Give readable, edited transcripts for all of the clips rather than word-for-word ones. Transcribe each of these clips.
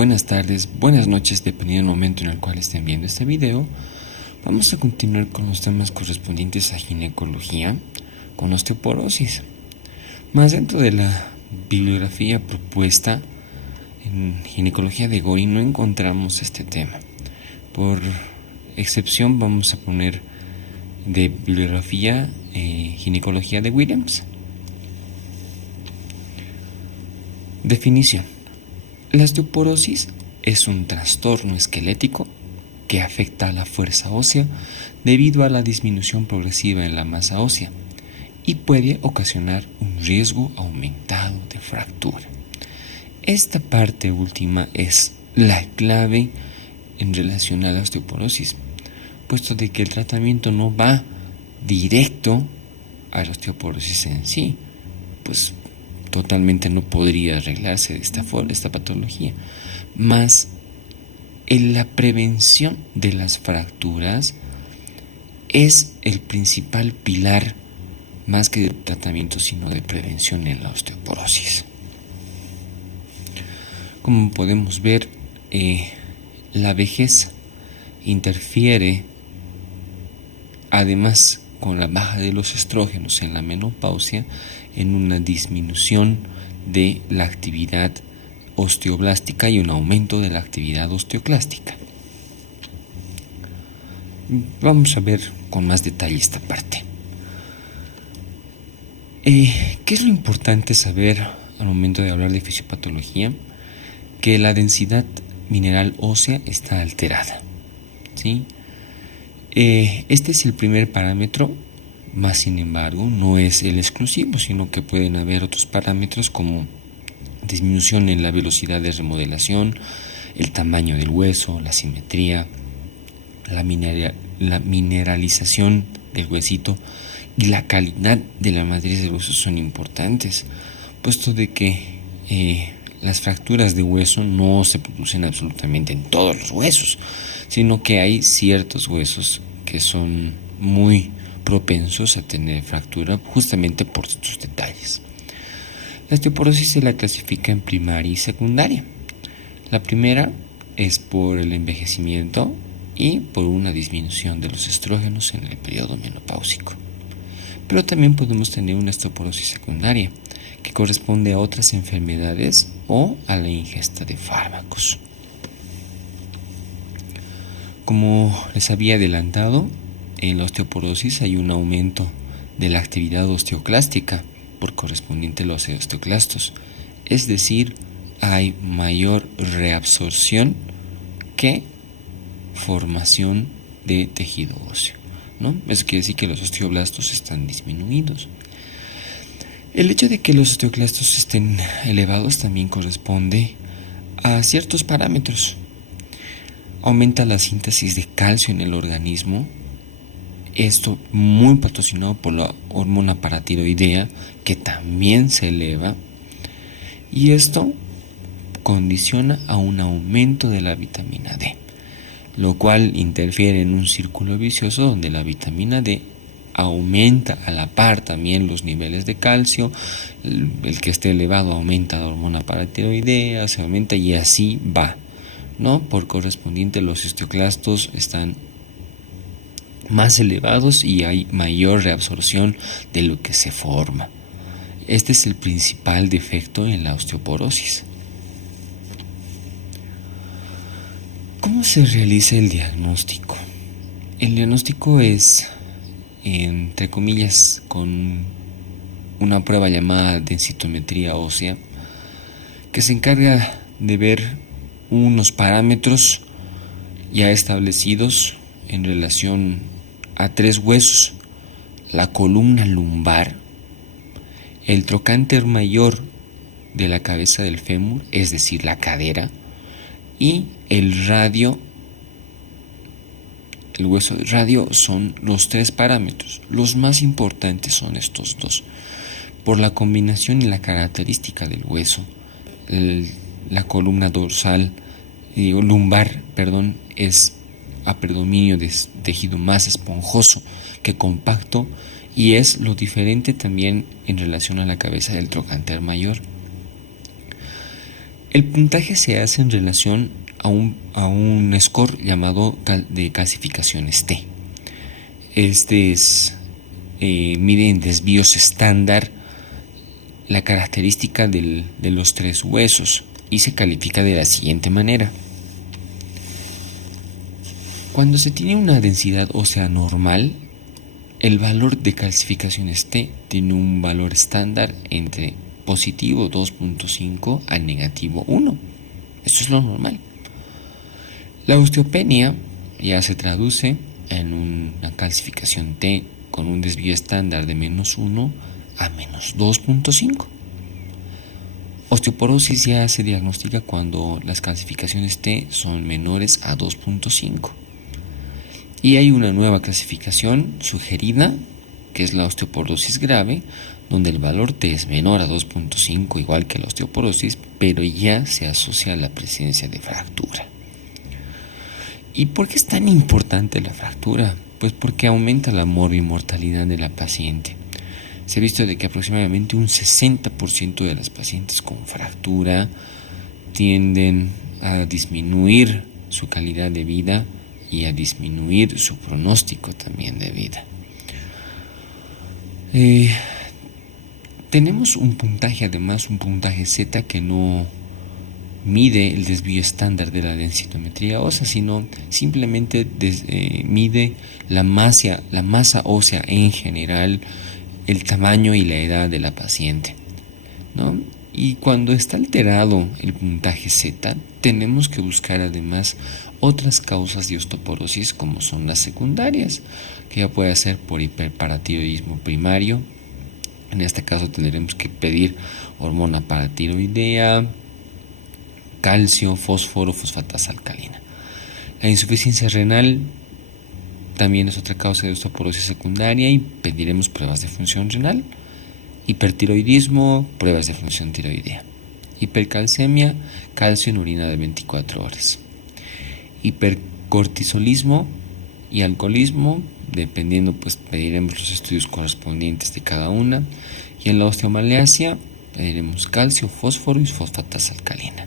buenas tardes, buenas noches, dependiendo del momento en el cual estén viendo este video. Vamos a continuar con los temas correspondientes a ginecología con osteoporosis. Más dentro de la bibliografía propuesta en ginecología de Gori no encontramos este tema. Por excepción vamos a poner de bibliografía ginecología de Williams. Definición. La osteoporosis es un trastorno esquelético que afecta a la fuerza ósea debido a la disminución progresiva en la masa ósea y puede ocasionar un riesgo aumentado de fractura. Esta parte última es la clave en relación a la osteoporosis, puesto de que el tratamiento no va directo a la osteoporosis en sí, pues totalmente no podría arreglarse de esta forma, esta patología, más en la prevención de las fracturas es el principal pilar, más que de tratamiento, sino de prevención en la osteoporosis. Como podemos ver, la vejez interfiere además con la baja de los estrógenos en la menopausia en una disminución de la actividad osteoblástica y un aumento de la actividad osteoclástica. Vamos a ver con más detalle esta parte. ¿Qué es lo importante saber al momento de hablar de fisiopatología? Que la densidad mineral ósea está alterada, ¿sí? Este es el primer parámetro, más sin embargo no es el exclusivo, sino que pueden haber otros parámetros como disminución en la velocidad de remodelación, el tamaño del hueso, la simetría, la mineralización del huesito y la calidad de la matriz del hueso son importantes, puesto de que las fracturas de hueso no se producen absolutamente en todos los huesos, sino que hay ciertos huesos que son muy propensos a tener fractura justamente por estos detalles. La osteoporosis se la clasifica en primaria y secundaria. La primera es por el envejecimiento y por una disminución de los estrógenos en el periodo menopáusico. Pero también podemos tener una osteoporosis secundaria, que corresponde a otras enfermedades o a la ingesta de fármacos. Como les había adelantado, en la osteoporosis hay un aumento de la actividad osteoclástica por correspondiente a los osteoclastos, es decir, hay mayor reabsorción que formación de tejido óseo, ¿no? Eso quiere decir que los osteoblastos están disminuidos. El hecho de que los osteoclastos estén elevados también corresponde a ciertos parámetros. Aumenta la síntesis de calcio en el organismo, esto muy patrocinado por la hormona paratiroidea, que también se eleva, y esto condiciona a un aumento de la vitamina D, lo cual interfiere en un círculo vicioso donde la vitamina D aumenta a la par también los niveles de calcio, el que esté elevado aumenta la hormona paratiroidea, se aumenta y así va, ¿no? Por correspondiente los osteoclastos están más elevados y hay mayor reabsorción de lo que se forma. Este es el principal defecto en la osteoporosis. ¿Cómo se realiza el diagnóstico? El diagnóstico es, entre comillas, con una prueba llamada densitometría ósea, que se encarga de ver unos parámetros ya establecidos en relación a tres huesos: la columna lumbar, el trocánter mayor de la cabeza del fémur, es decir, la cadera, y el radio. El hueso de radio son los tres parámetros. Los más importantes son estos dos, por la combinación y la característica del hueso. La columna dorsal, lumbar, es a predominio de tejido más esponjoso que compacto, y es lo diferente también en relación a la cabeza del trocánter mayor. El puntaje se hace en relación a un score llamado de calcificaciones T. Mide en desvíos estándar la característica de los tres huesos y se califica de la siguiente manera. Cuando se tiene una densidad ósea normal, el valor de calcificaciones T tiene un valor estándar entre positivo 2.5 a negativo 1. Esto es lo normal. La osteopenia ya se traduce en una calcificación T con un desvío estándar de menos 1 a menos 2.5. Osteoporosis ya se diagnostica cuando las calcificaciones T son menores a 2.5. Y hay una nueva clasificación sugerida, que es la osteoporosis grave, donde el valor T es menor a 2.5, igual que la osteoporosis, pero ya se asocia a la presencia de fractura. ¿Y por qué es tan importante la fractura? Pues porque aumenta la morbimortalidad de la paciente. Se ha visto de que aproximadamente un 60% de las pacientes con fractura tienden a disminuir su calidad de vida y a disminuir su pronóstico también de vida. Tenemos un puntaje, además un puntaje Z, que no mide el desvío estándar de la densitometría ósea, sino simplemente mide la masa ósea en general, el tamaño y la edad de la paciente, ¿no? Y cuando está alterado el puntaje Z, tenemos que buscar además otras causas de osteoporosis, como son las secundarias, que ya puede ser por hiperparatiroidismo primario. En este caso tendremos que pedir hormona paratiroidea, calcio, fósforo, fosfatasa alcalina. La insuficiencia renal también es otra causa de osteoporosis secundaria y pediremos pruebas de función renal. Hipertiroidismo, pruebas de función tiroidea. Hipercalcemia, calcio en orina de 24 horas. Hipercortisolismo y alcoholismo, dependiendo, pues pediremos los estudios correspondientes de cada una. Y en la osteomalacia pediremos calcio, fósforo y fosfatasa alcalina.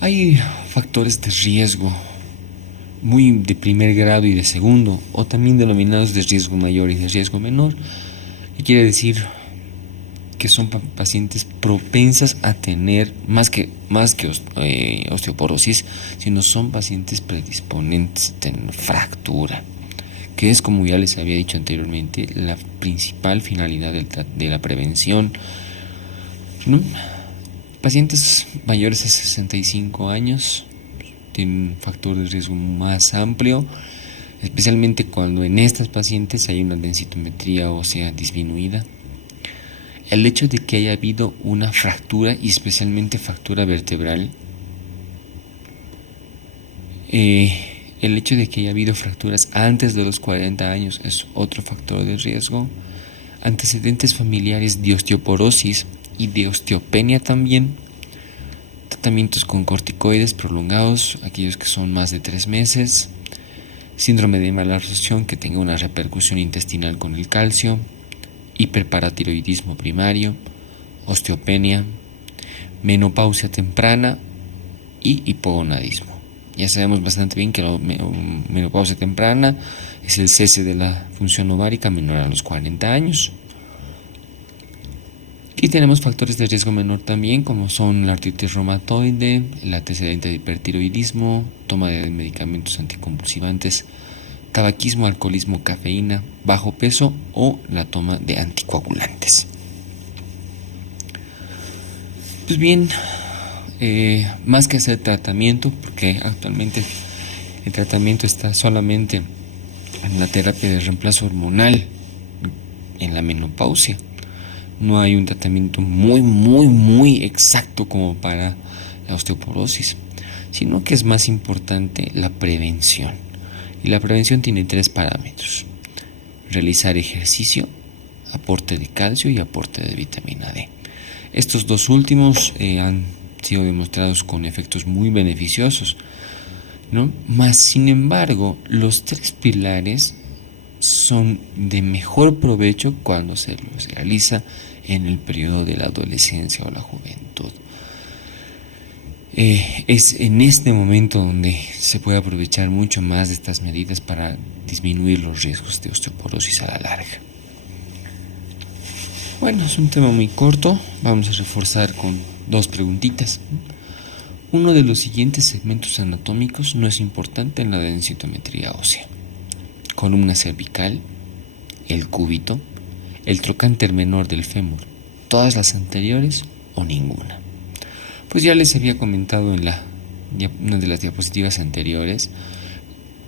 Hay factores de riesgo muy de primer grado y de segundo, o también denominados de riesgo mayor y de riesgo menor, y quiere decir que son pacientes propensas a tener más que osteoporosis, sino son pacientes predisponentes a tener fractura, que es, como ya les había dicho anteriormente, la principal finalidad de la prevención, ¿no? Pacientes mayores de 65 años tienen un factor de riesgo más amplio, especialmente cuando en estas pacientes hay una densitometría ósea disminuida. El hecho de que haya habido una fractura, y especialmente fractura vertebral, el hecho de que haya habido fracturas antes de los 40 años es otro factor de riesgo. Antecedentes familiares de osteoporosis y de osteopenia también. Tratamientos con corticoides prolongados, aquellos que son más de 3 meses. Síndrome de mala absorción que tenga una repercusión intestinal con el calcio. Hiperparatiroidismo primario. Osteopenia. Menopausia temprana y hipogonadismo. Ya sabemos bastante bien que la menopausia temprana es el cese de la función ovárica menor a los 40 años. Y tenemos factores de riesgo menor también, como son la artritis reumatoide, el antecedente de hipertiroidismo, toma de medicamentos anticonvulsivantes, tabaquismo, alcoholismo, cafeína, bajo peso o la toma de anticoagulantes. Pues bien, más que hacer tratamiento, porque actualmente el tratamiento está solamente en la terapia de reemplazo hormonal en la menopausia. No hay un tratamiento muy exacto como para la osteoporosis, sino que es más importante la prevención. Y la prevención tiene 3 parámetros: realizar ejercicio, aporte de calcio y aporte de vitamina D. Estos 2 últimos han sido demostrados con efectos muy beneficiosos, ¿no? Más sin embargo, los 3 pilares son de mejor provecho cuando se los realiza en el periodo de la adolescencia o la juventud. Es en este momento donde se puede aprovechar mucho más de estas medidas para disminuir los riesgos de osteoporosis a la larga. Bueno, es un tema muy corto, vamos a reforzar con 2 preguntitas. Uno de los siguientes segmentos anatómicos no es importante en la densitometría ósea: columna cervical, el cúbito, el trocánter menor del fémur, todas las anteriores o ninguna. Pues ya les había comentado en una de las diapositivas anteriores,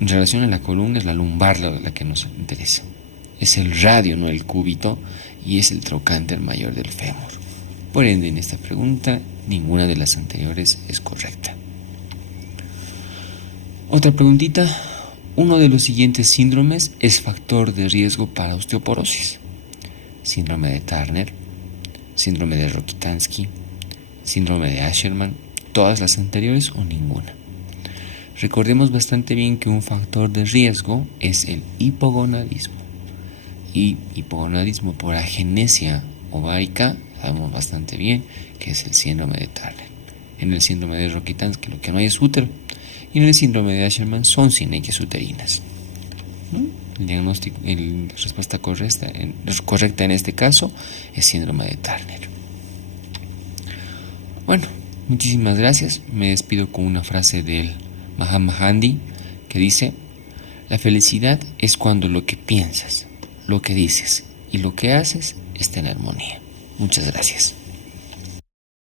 en relación a la columna es la lumbar la que nos interesa. Es el radio, no el cúbito, y es el trocánter mayor del fémur. Por ende, en esta pregunta, ninguna de las anteriores es correcta. Otra preguntita: uno de los siguientes síndromes es factor de riesgo para osteoporosis: síndrome de Turner, síndrome de Rokitansky, síndrome de Asherman, todas las anteriores o ninguna. Recordemos bastante bien que un factor de riesgo es el hipogonadismo. Y hipogonadismo por agenesia ovárica, sabemos bastante bien que es el síndrome de Turner. En el síndrome de Rokitansky lo que no hay es útero, y en el síndrome de Asherman son sinequias uterinas. El diagnóstico, la respuesta correcta en este caso es síndrome de Turner. Bueno, muchísimas gracias. Me despido con una frase del Mahatma Gandhi que dice: la felicidad es cuando lo que piensas, lo que dices y lo que haces está en armonía. Muchas gracias.